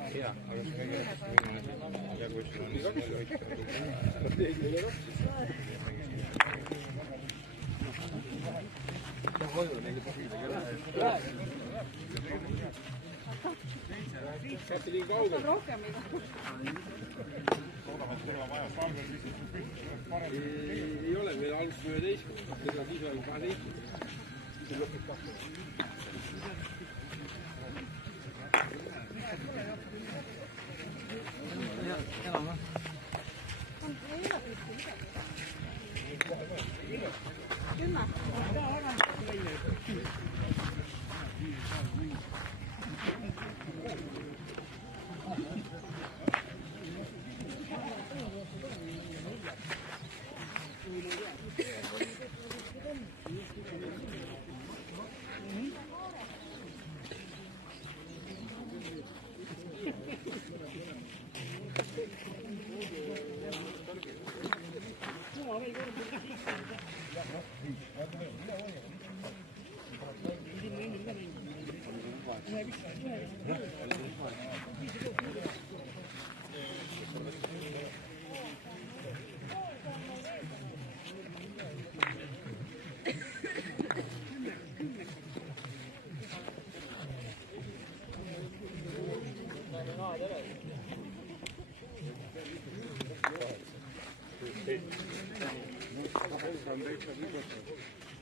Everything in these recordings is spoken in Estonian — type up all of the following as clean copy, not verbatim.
Jaa, aga see kõige viimane ja kuskil on Saate liiga kaugel? Ei ole, meil algus 11, seda ise on 12. Siis on lõpid 2.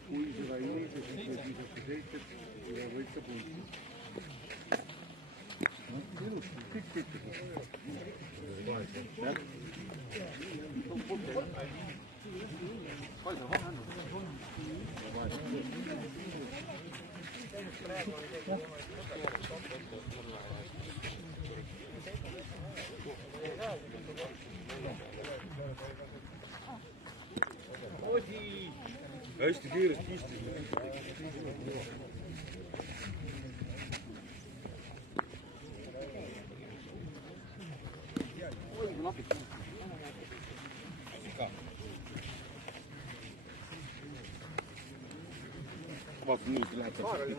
Kui seda ei ole, siis viisakse seitset ja võita punti. Ilusti, kõik võitsid. Hästi kiiresti pistis. Vaata nüüd läheb täpselt.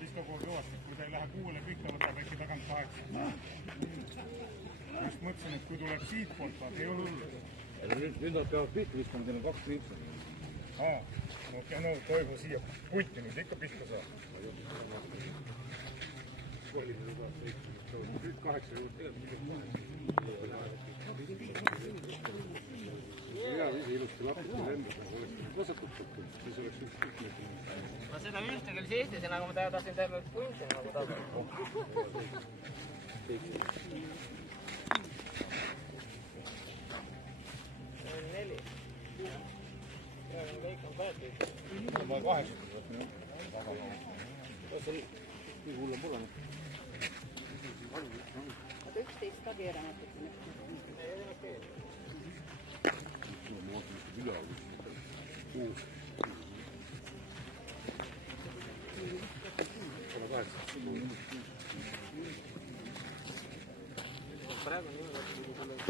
Viska kogu kõvasti, kui ta ei lähe kuule pihta, võtab äkki tagant 8. Just mõtlesin, et kui tuleb siit poolt, vaata, ei ole hullu. Nüüd nad peavad pihta viskama, teil on 2 kriipsa. No toivu siia putti nüüd ikka pihta saab. 8 juurde. Hea visi ilusti lapiti lendada, oleks kasvatatud, siis oleks üks kõik. Ma seda ühte küll seestisin, aga ma tahtsin täpselt punti nagu tagasi. See on 4. Kõik on päätud. Ma olen 8 võtnud. Kas see nii hullem pole? Aga 11 ka keeramatuks. Ei ole okei. Ma vaatan, et üle on. Praegu on niimoodi, kui tuleb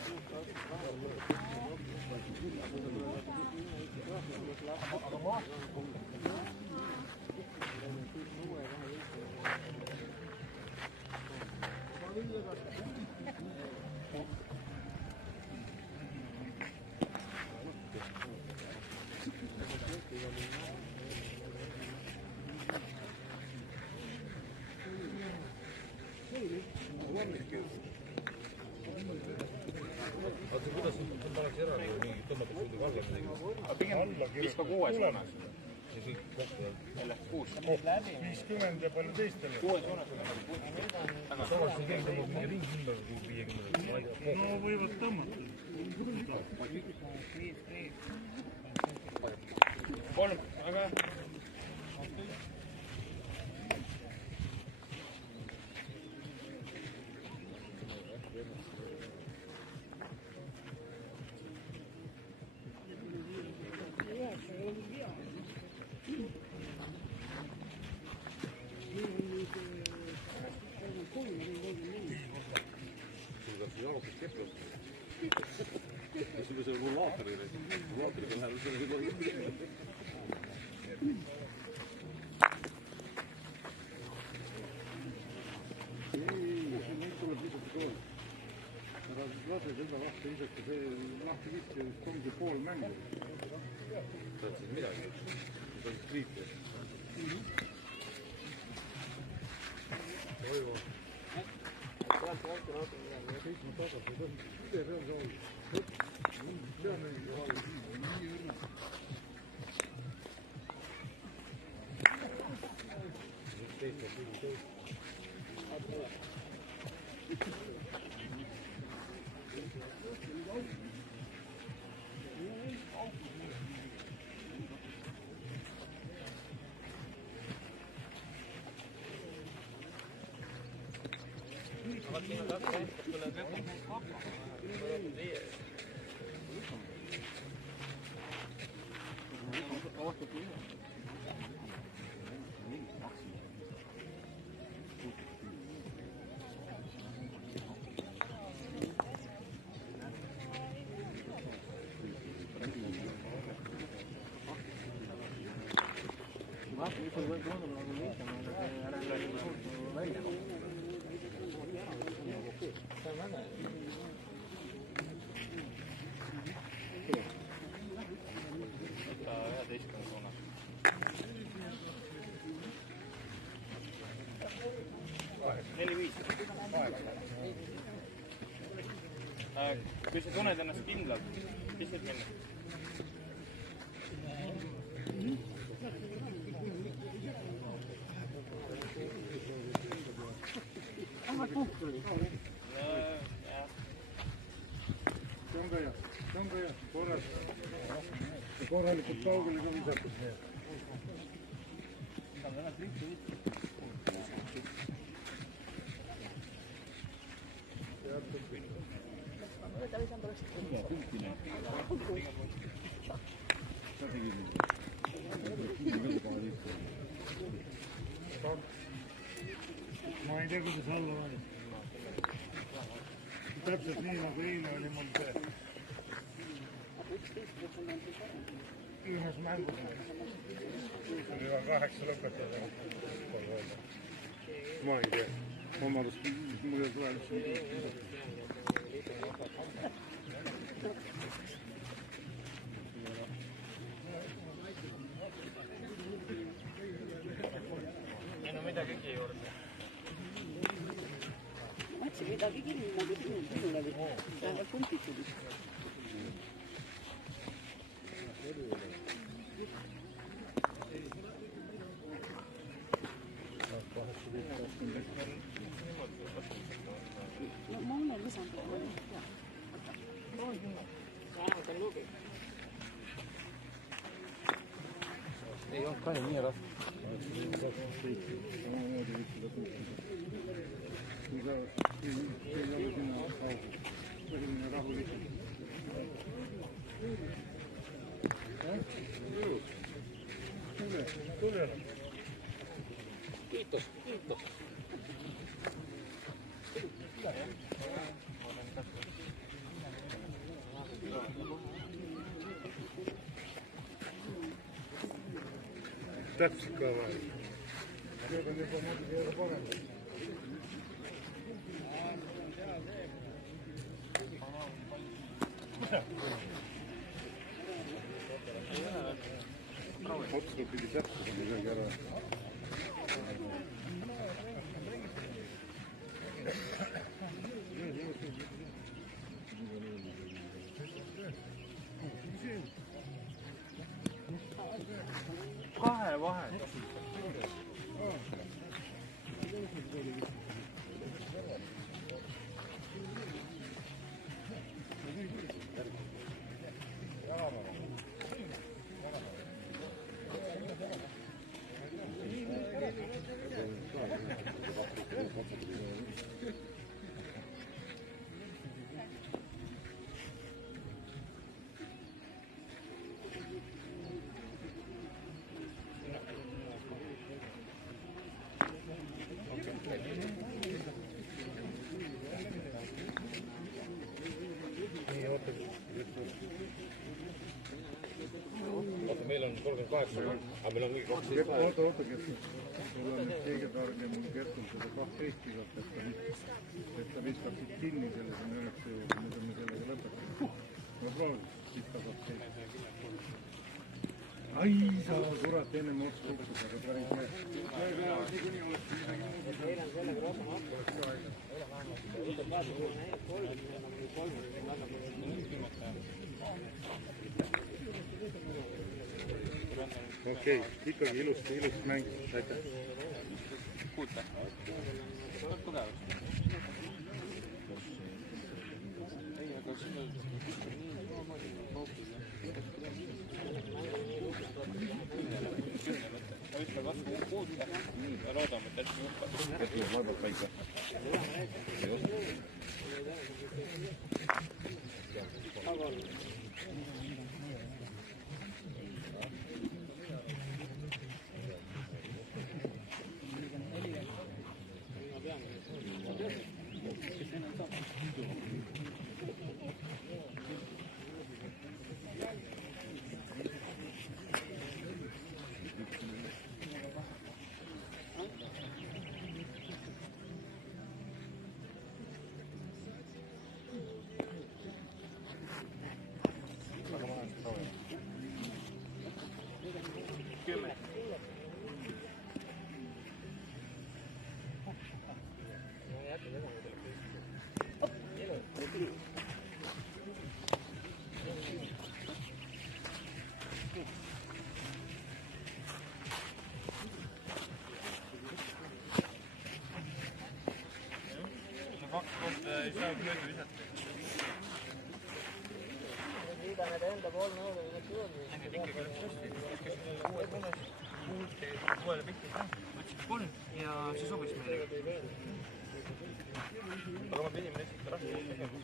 Oota, kuidas sul pannakse ära, kui mingi tõmmatakse kuidagi alla midagi? Aga pigem alla viska 6 suunas. Ja kõik kokku jälle 6. 50 ja palju teistel. 6 suunas on. aga samas see keegi tõmbab mingi ringi ümber 50. No võivad tõmmata. mängu. Saad siis midagi. See on kriitis. Toivo. Kui sa tunned ennast kindlalt, siis võib minna. See on ka jah, korralikult kaugele ka visatud. Ma ei tea, kuidas alla oli. Täpselt nii, nagu eile oli mul see ühes mängus. Oli juba 8 lõpetada. Ma ei tea. Omadest mul ei tule üldse. Ei no midagi ei juurde. Ma mõtlesin midagi kinni, nagu minul oli. Lähevad punkitud. No ma olen lisanud. Ei olnud ka nii raske. Kiitos, kiitos. Täpselt ka vaja. Need on juba muidugi ei ole parem. Otsa pidi täpselt midagi ära. Kahe vahe. Meil on 38, aga meil on mingi 12. Oota, mul on kõige targem Kertul seda 12 igalt, et ta viskab siit kinni selle siin 9 juurde, nüüd on me sellega lõpetanud. Ma proovin, siis ta saab sees. ai sa kurat, ennem otsa kukkus, aga päris hea. Niikuinii oleks midagi muud. Meil on sellega rohkem appi. Võtab vaata, kui näib kolm, siis on nagu kolm. Okei, ikkagi ilusti mäng. Aitäh. Kuulta. Tuleb tugevust. Ei, aga sinna nii kaupida. Ütle vastu kuulta ja loodame, et hästi õppab. Äkki vaadab paika. Ei saa mööda visata. Liida need enda pool nõuda, need juurde. Ikkagi lõpp tõesti. Kuuele pikki. Võtsid 3 ja see sobis meile. Aga ma pidime lihtsalt raske tegema.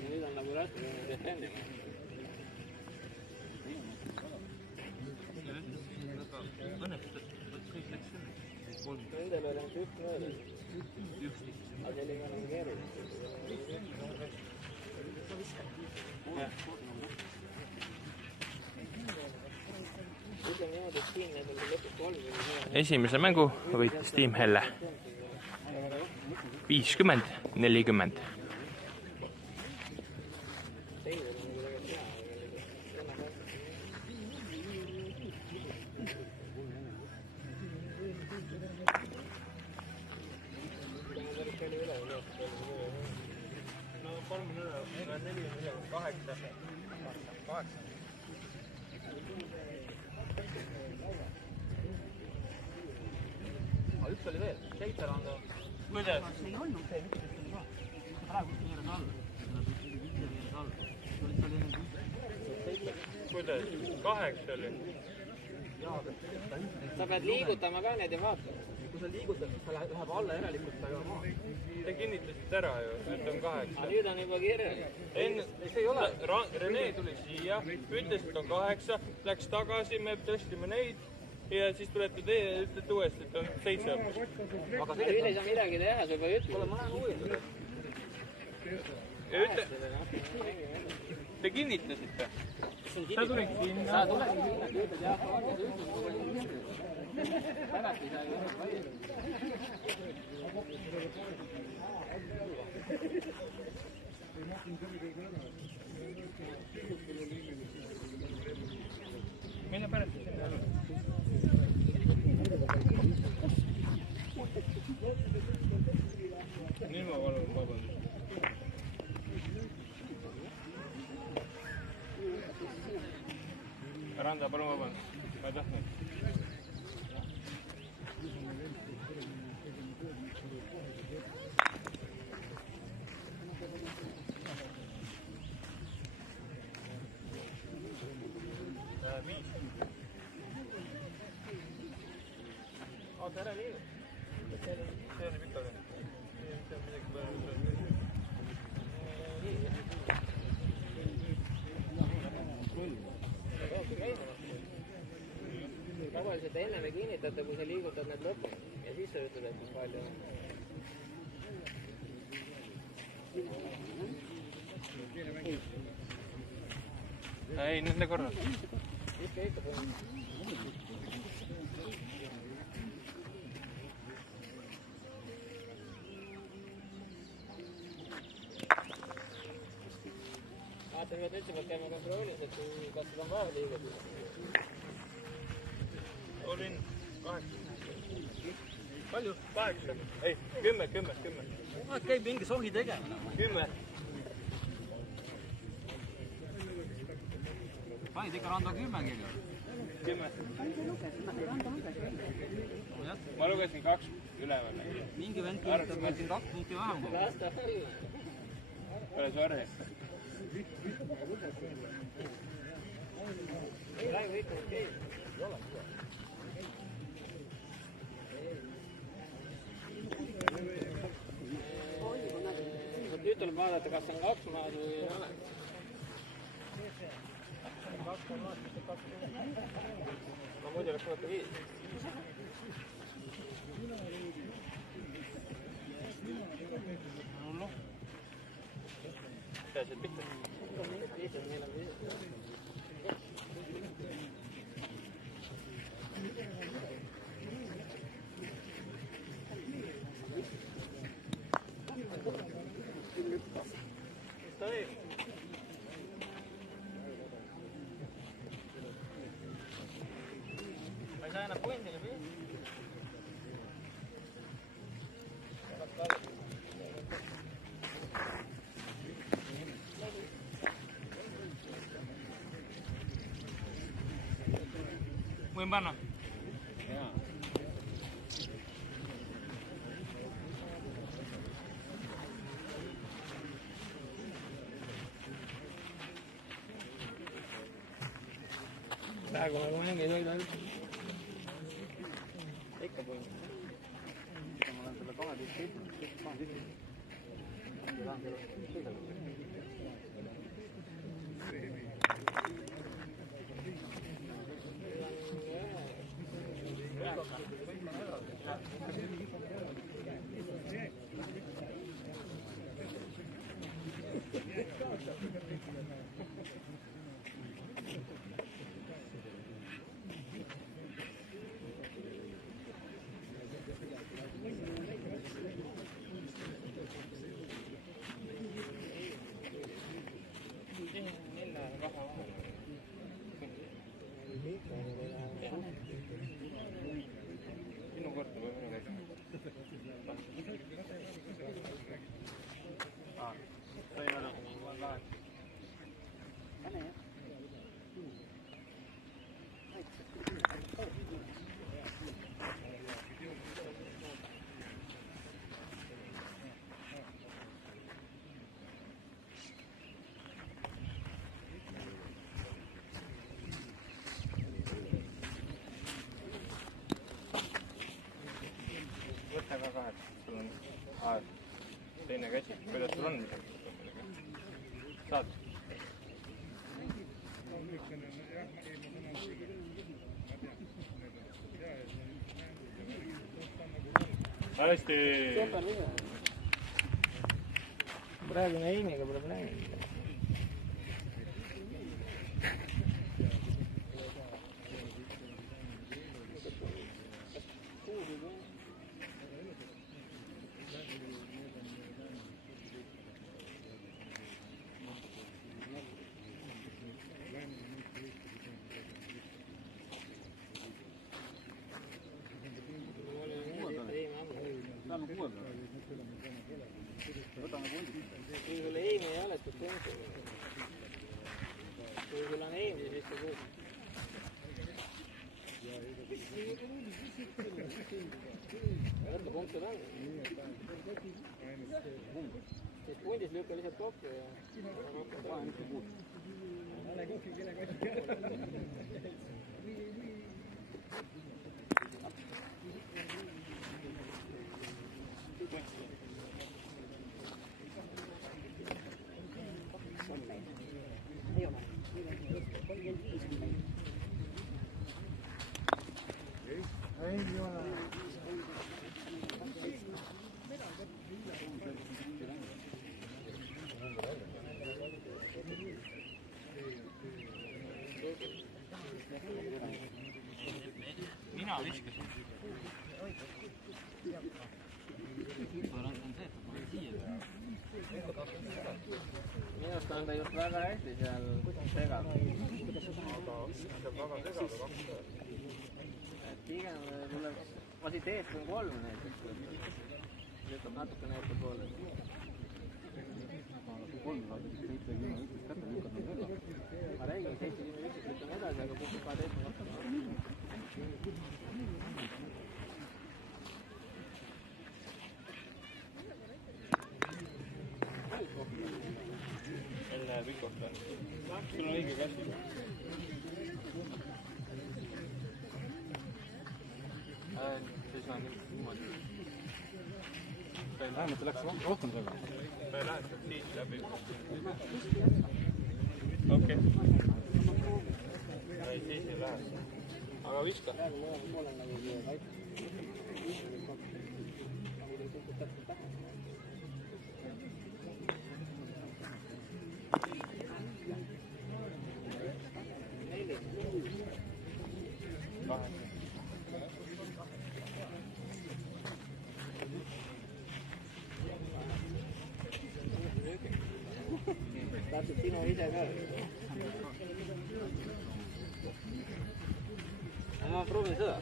Nüüd on nagu raske defendima. Nendel oli ainult üks mööda. Aga see oli ka nagu keeruline. Ütleme niimoodi, et siin need oli lõpuks 3. Esimese mängu võitis tiim Helle 50-40. Üks oli veel, 7 randa. Kuidas? See ei olnud see, üks oli ka. Praegu keeras alla. Kuidas? 8 oli. Sa pead liigutama ka neid ja vaatama. Kui sa liigutad, siis ta läheb alla järelikult ta maa. Te kinnitasite ära ju, et on 8. Aga nüüd on juba kirjas. Enne, see ei ole. Rene tuli siia, ütles, et on 8, läks tagasi, me tõstsime neid ja siis tulete teie ja ütlete uuesti, et on 7. Aga nüüd ei saa midagi teha, sa juba ütled. Kuule, ma lähen uuendada. Ja ütle, te kinnitasite. Sa tulid sinna. Sa tuled sinna, ütled jah, aga sa ütled, kui palju kirjas. Pärast ei saa ju valida. Mine pärast. Nüüd ma palun vabandust. Randa, palun vabandust. Ma ei tahtnud. Tere liigu. See oli pikali. See on midagi peale. Tavaliselt enne me kinnitate, kui sa liigutad need lõpuni ja siis sa ütled, et mis palju on. Ei, nende korral. Ikka põhimõtteliselt. Terve üldse peab käima kontrollis, et kas seda on vaja liigutada. Olin 8. Palju? 8. Ei, 10. Käib mingi sohi tegema. 10. Panid ikka Rando 10 kirja. 10. Ma lugesin 2 üleval. Mingi vend kirjutab meil siin 2 punkti vähem. Ole sorry. Nüüd tuleb vaadata, kas on 2 maad või ei ole. No muidu oleks vaata 5. Pääsed pihta. Ma ei saa enam punnile pihta. Võin panna? Jaa. Praegu nagu mängid hoida üldse. Ikka punt. Ma olen selle 12 tükki. Sinu korda või minu käest? Sai aru, ma olen 8. Võta ka 8. Sul on teine käsi. Kuidas sul on midagi? Saad? Hästi! Super viga. Praegune Eimiga pole näinud. Kui sul Eimi ei ole, siis punti. Kui sul on Eimi, siis see kuus. Võtta punkte taga. Siis pundis lükka lihtsalt kokku ja panen üks kuus. Mina viskasin. minust on ta just väga hästi seal segab. Pigem tuleb, ma siit eest on 3 näiteks. Lükkab natukene ette poole. 3 saadab 7 kätte lükkab nad edasi. Ma räägin 7 lükkab edasi, aga kukub 12 vastu. Jälle Rikolt on. Sul on õige käsi. Siis on niimoodi. Vähemalt läks rohkem taga. Ta ei lähe sealt siis läbi. Okei. Ei, siis ei lähe. Aga viska. Praegu mõlemal poolel nagu kaitse. Tahtsid sinu ise ka. Ma proovin seda.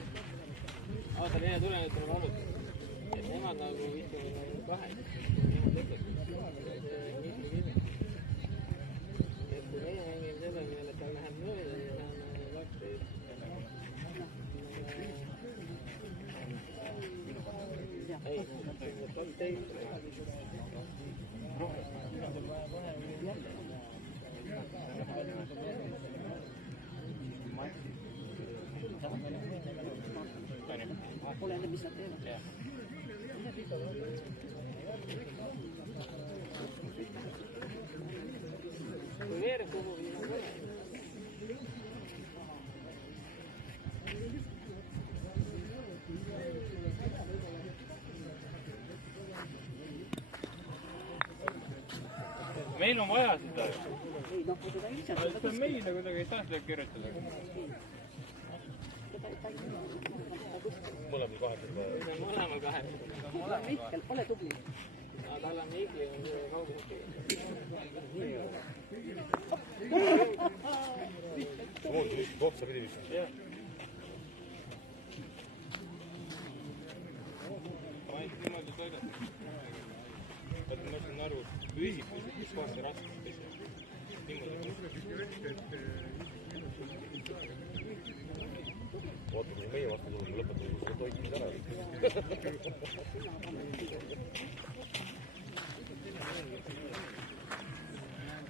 Oota, teine tulenevalt on olnud. Et nemad nagu istuvad 2. Nemad lõpeb. Et kui meie mängime selle peale, et tal läheb mööda ja saame lakse. Ei, 12. Oleneb, mis nad teevad. Kui veereb kuhu viima pole. Meil on vaja seda. Ei, noh, seda ei lisata. See on meile kuidagi ei saa seda kirjutada. Mõlemal 8. Mõlemal 8. Mihkel, ole tubli. Tal on Mihkli on kaugel. Samuti vist kohta pidi vist. Jah. Ma ei niimoodi toidet. Ma mõtlen aru, üüsikus, mis kohas see raskus pesi. Niimoodi. Vaata, kui meie vastu tuleme, lõpetame seda toitmist ära.